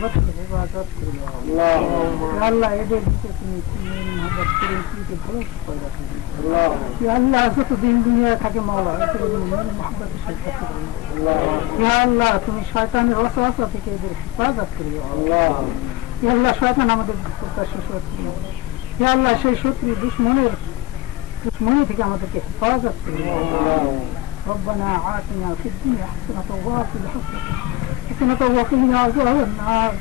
হেফাজত করে দাও আল্লাহ, এদের দিকে তুমি মহব্বত করে ভালো পয়দা করবে আল্লাহ। যতদিন দুনিয়া থাকে মাওলা মহব্বতের সাথে থাকতে পারি আল্লাহ। তুমি শয়তানের ওয়াসওয়াসা থেকে এদের হেফাজত করে দাও আল্লাহ। শয়তান আমাদের হে আল্লাহ, সেই শত্রু দুশ্মনী থেকে আমাদেরকে হেফাজত করে দাও। ربنا آتنا في الدنيا حسنة وفي الآخرة حسنة وقنا عذاب النار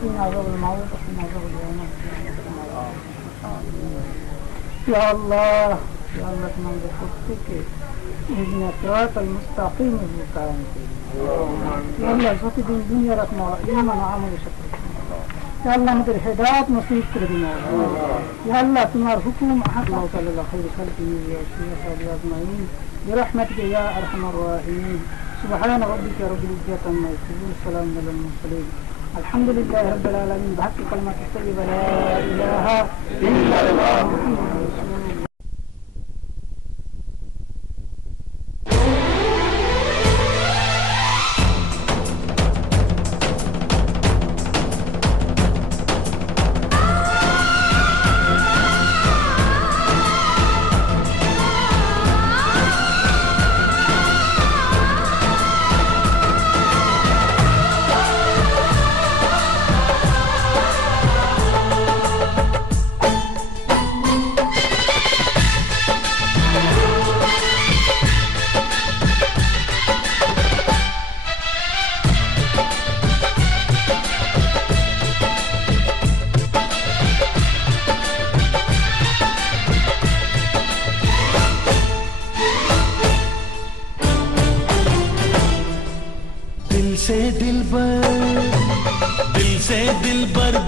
قنا عذاب الموت وقنا عذاب اليوم يا الله يا الله تمام بخطك اهدنا الصراط المستقيم بالقرآن يا الله صوت الدنيا رحمة الله إيمان وعمل شكر يا الله আমাদের হেদায়েত নসিব করে দিন يا الله তোমার হুকুম হাক মাও সাল্লাল্লাহু আলাইহি ওয়াসাল্লাম আজমাইন برحمتك يا أرحم الراحمين سبحان ربك رب العزة عما يصفون سلام على المرسلين الحمد لله رب العالمين بحق كلمة الطيبة لا إله إلا الله محمد رسول الله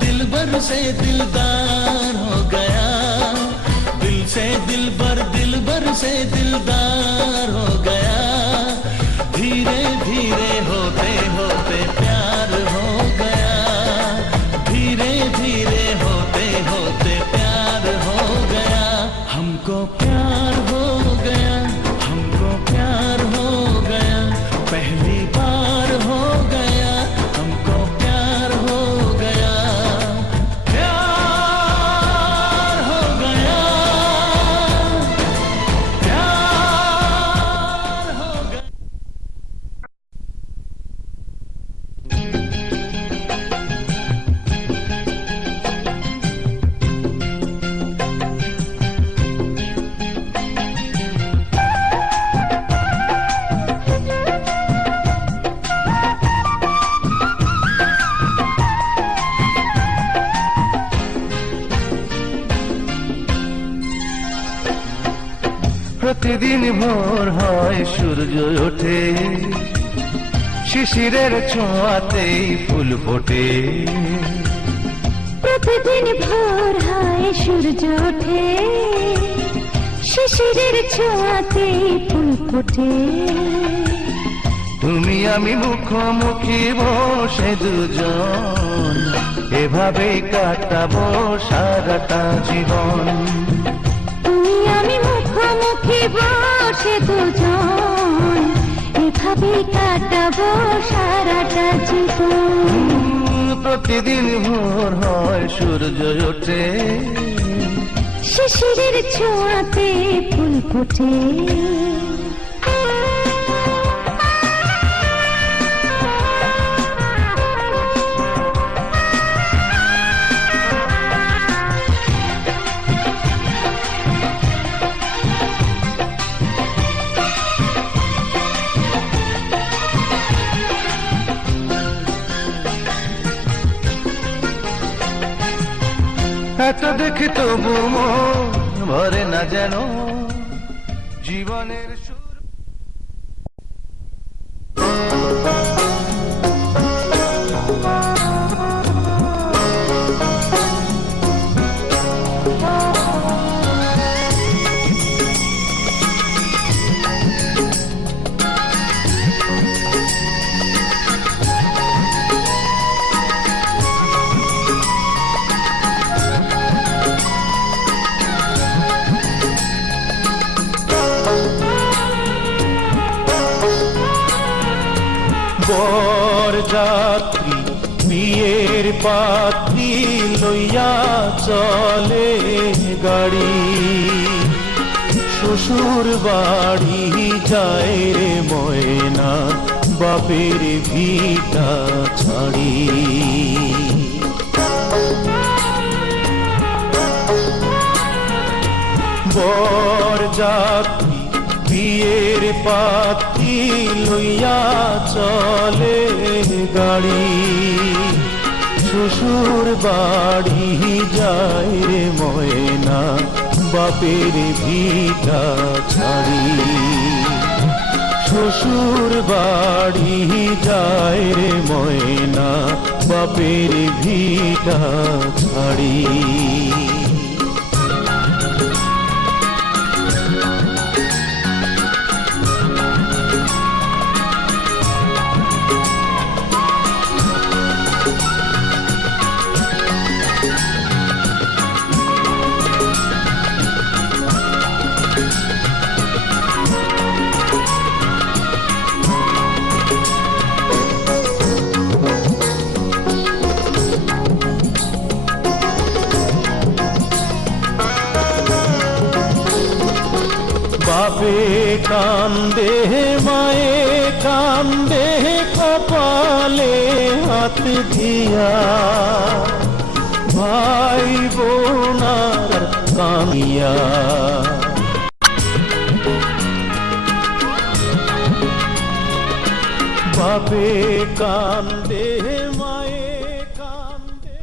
दिलबर से दिलदार हो गया, दिल से दिलबर से दिलदार हो गया। धीरे धीरे होते होते प्यार हो गया, धीरे धीरे होते होते प्यार हो गया। हमको प्यार हो गया, हमको प्यार हो गया, पहली बार हो गया हमको प्यार हो गया, प्यार हो गया, प्यार हो गया। প্রতিদিন ভোর হয় সূর্য ওঠে, শিশিরের ছোঁয়াতেই ফুল ফোটে। প্রতিদিন ভোর হয় সূর্য ওঠে, শিশিরের ছোঁয়াতেই ফুল ফোটে। তুমি আমি মুখোমুখি বসে দুজন, এভাবেই কাটাবো সারাটা জীবন। তুমি আমি মুখোমুখি বসে দুজন, এভাবে কাটাবো সারাটা জীবন। প্রতিদিন ভোর হয় সূর্য ওঠে, শিশিরের ছোঁয়াতে ফুল ফোটে। এত দেখি তবু মন ভরে না যেন জীবনের সুর। বিয়ের পাত্রী লইয়া চলে গাড়ি, শ্বশুর বাড়ি যায় রে ময়না বাপের ভিটা ছাড়ি। বরযাত্রী বিয়ের পাত্রী লইয়া চলে গাড়ি, শ্বশুর বাড়ি যায় রে ময়না বাপের ভিটা ছাড়ি। শ্বশুর বাড়ি যায় রে ময়না বাপের ভিটা ছাড়ি। বাপে কান্দে মায়ে কান্দে কপালে হাত দিয়া, ভাই বোনার কামিয়া। বাপে কান্দে মায়ে কান্দে।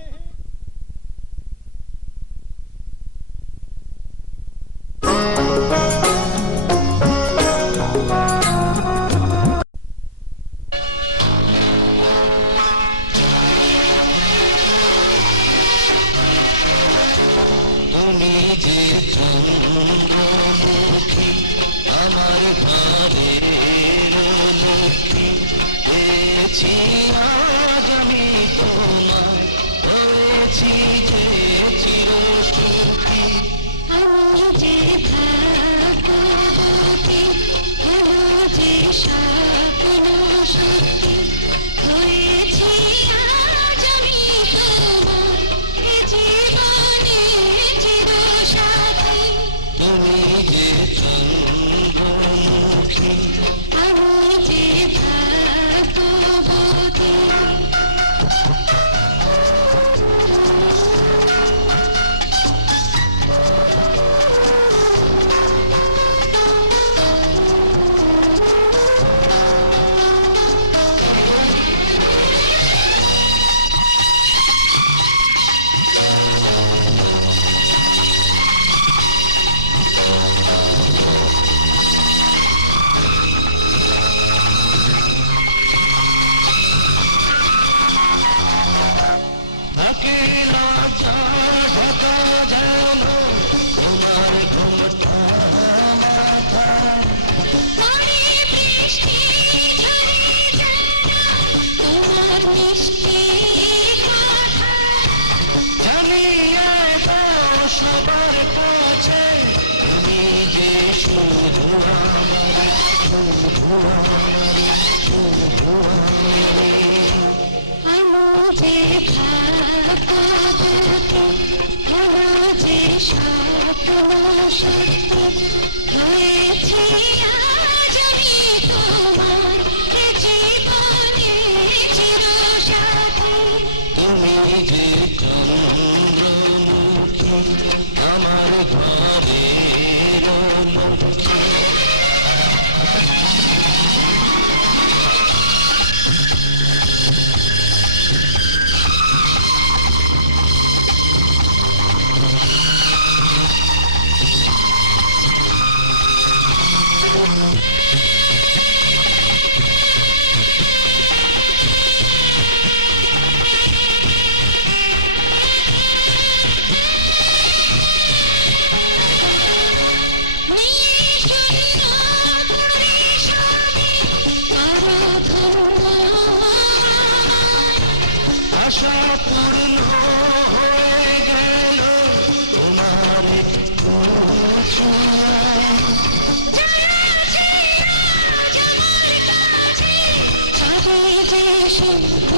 Shame.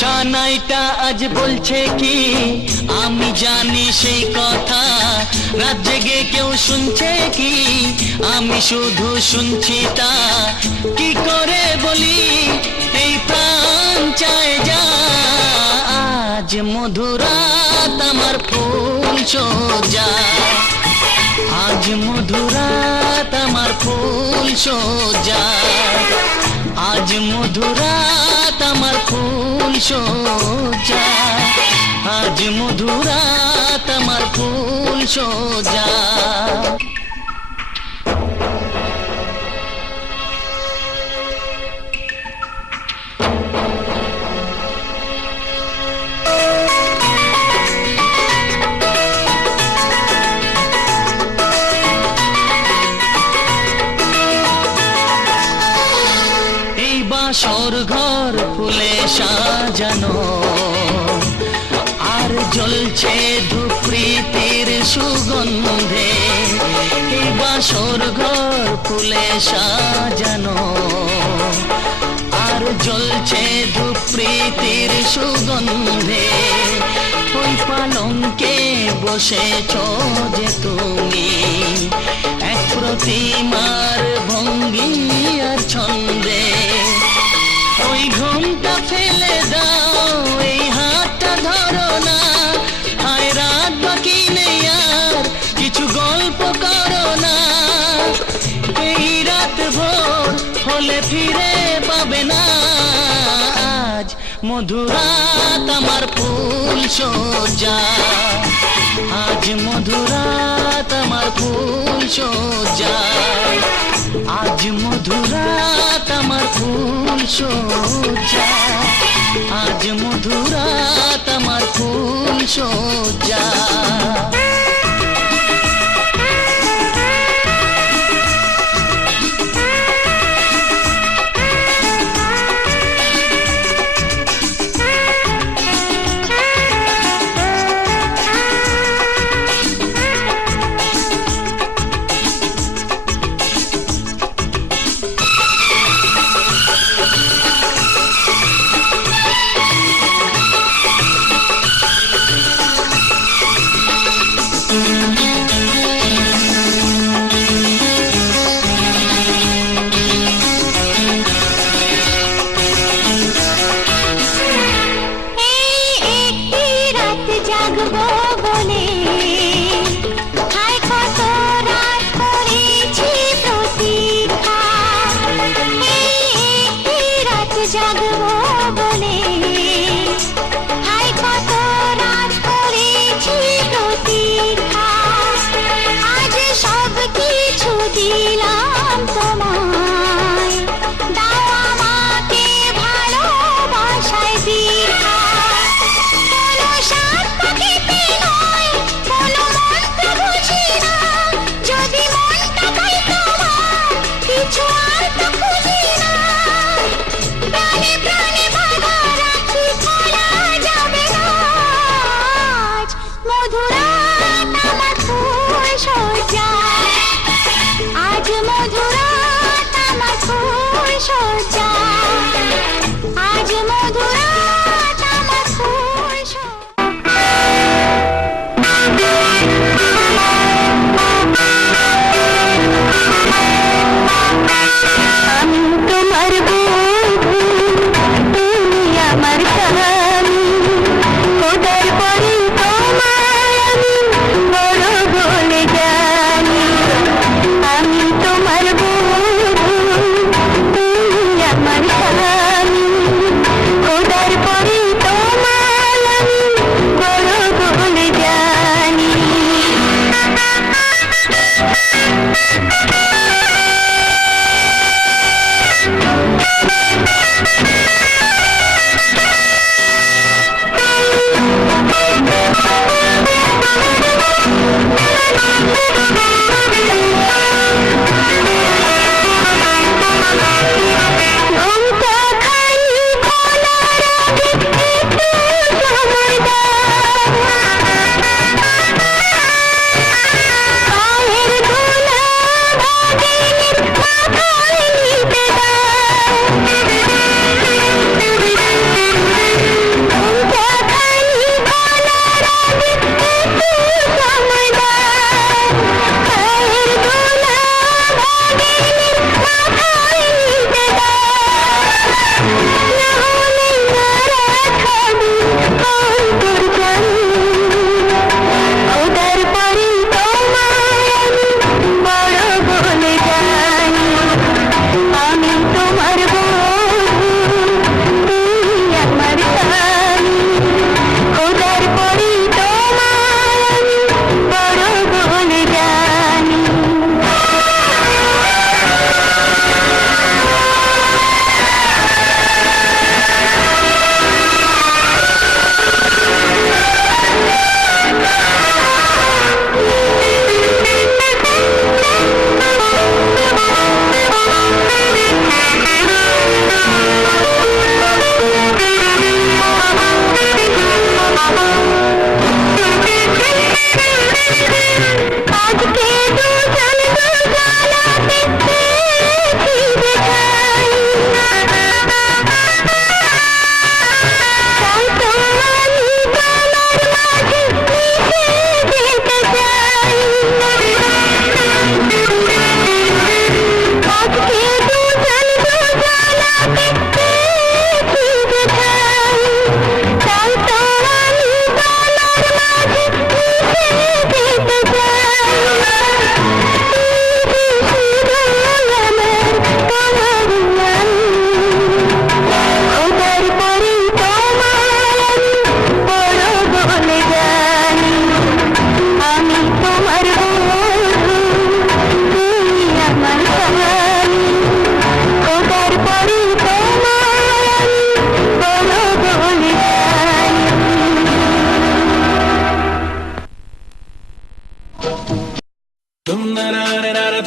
সানাইটা আজ বলছে কি আমি জানি সেই কথা, রাত জেগে কেউ শুনছে কি আমি শুধু শুনছি তা। কি করে বলি এই প্রাণ চায় যা, আজ মধুরাত আমার ফুল সোজা, আজ মধুরাত আমার ফুল সোজা, আজ মধুরাত আমার ফুল সোজা, আজ মধুরাত আমার ফুল সোজা। বাসর ঘর ফুলে সাজানো আর জ্বলছে ধূপ প্রীতির সুগন্ধে, এই বাসর ঘর ফুলে সাজানো আর জ্বলছে ধূপ প্রীতির সুগন্ধে। ওই পালঙ্কে বসেছ যে তুমি এক প্রতিমার ভঙ্গি আর ছন্দে, ওই ঘুমটা ফেলে দাও এই হাতটা ধরো না, হায় রাত বাকি নেই আর কিছু গল্প করো না, এই রাত ভোর হলে ফিরে পাবে না। আজ মধুরাত আমার ফুল সোজা, আজ মধুরাত আমার ফুল সোজা, আজ মধুরাত আমার ফুল সোজা, আজ মধুরাত আমার ফুল সোজা। প্রাণে প্রাণে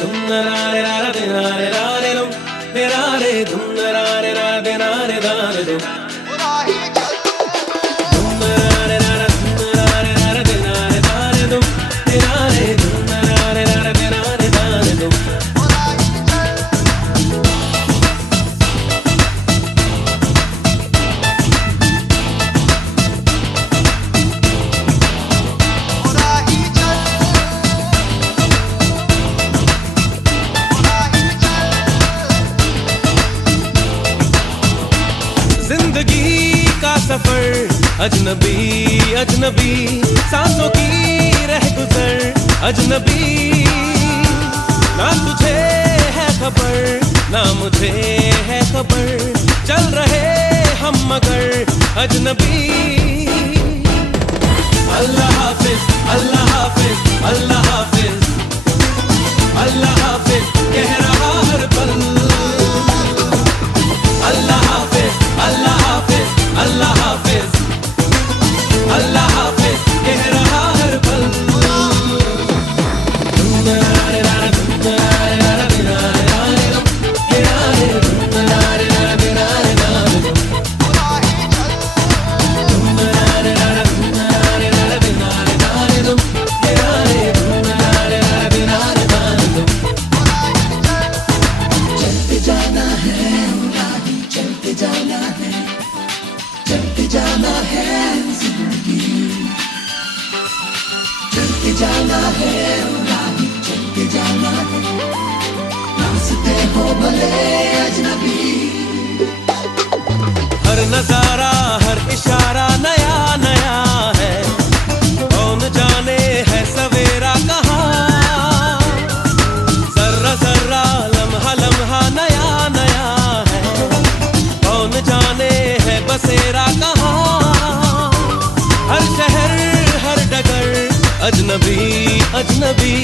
धुम रे रा रे रा रे रा रे रो तेरा रे धुम रा रे रा रे रा रे रा रे रो धुम रा रे रा धुम रा रे रा रे रा रे रो तेरा रे धुम रा रे रा रे रा रे रो जिंदगी का सफर अजनबी अजनबी सांसों की रह गुजर अजनबी ना तुझे है खबर ना मुझे है खबर चल रहे हम मगर अजनबी अल्लाह हाफिज अल्लाह हाफिज अल्लाह हाफिज अल्लाह हाफिज कह रहा हर पल अल्लाह हाफिज अल्लाह हाफिज अल्लाह हाफिज अल्लाह हाफिज कह रहा हर पल हर नजारा हर इशारा नया नया है कौन जाने है सवेरा कहाँ जर्रा जर्रा लम्हा लम्हा नया नया है कौन जाने है बसेरा कहाँ हर शहर हर डगर अजनबी अजनबी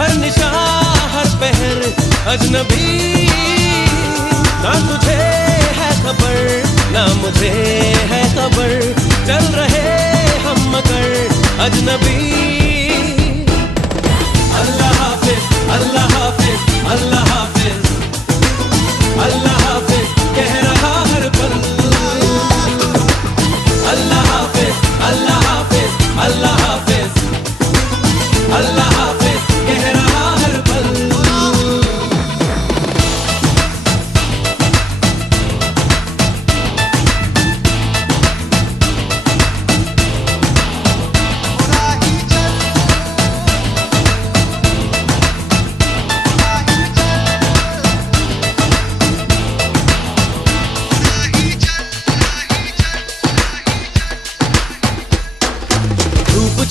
हर निशान हर पहर अजनबी ना तुझे है खबर ना मुझे है खबर चल रहे हम मगर अजनबी अल्लाह हाफिज अल्लाह हाफिज अल्लाह हाफिज अल्लाह हाफिज कह रहा हर पल अल्लाह हाफिज अल्लाह हाफिज अल्लाह हाफिज अल्लाह हाफिज कह रहा हर पल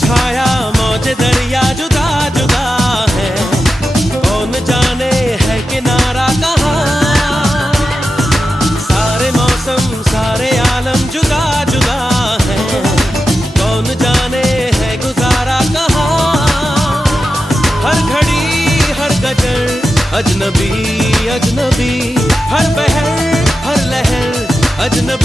छाया मौज दरिया जुदा जुदा है कौन जाने है किनारा कहाँ सारे मौसम सारे आलम जुदा जुदा है कौन जाने है गुजारा कहाँ हर घड़ी हर गजर अजनबी अजनबी हर पहर हर लहर अजनबी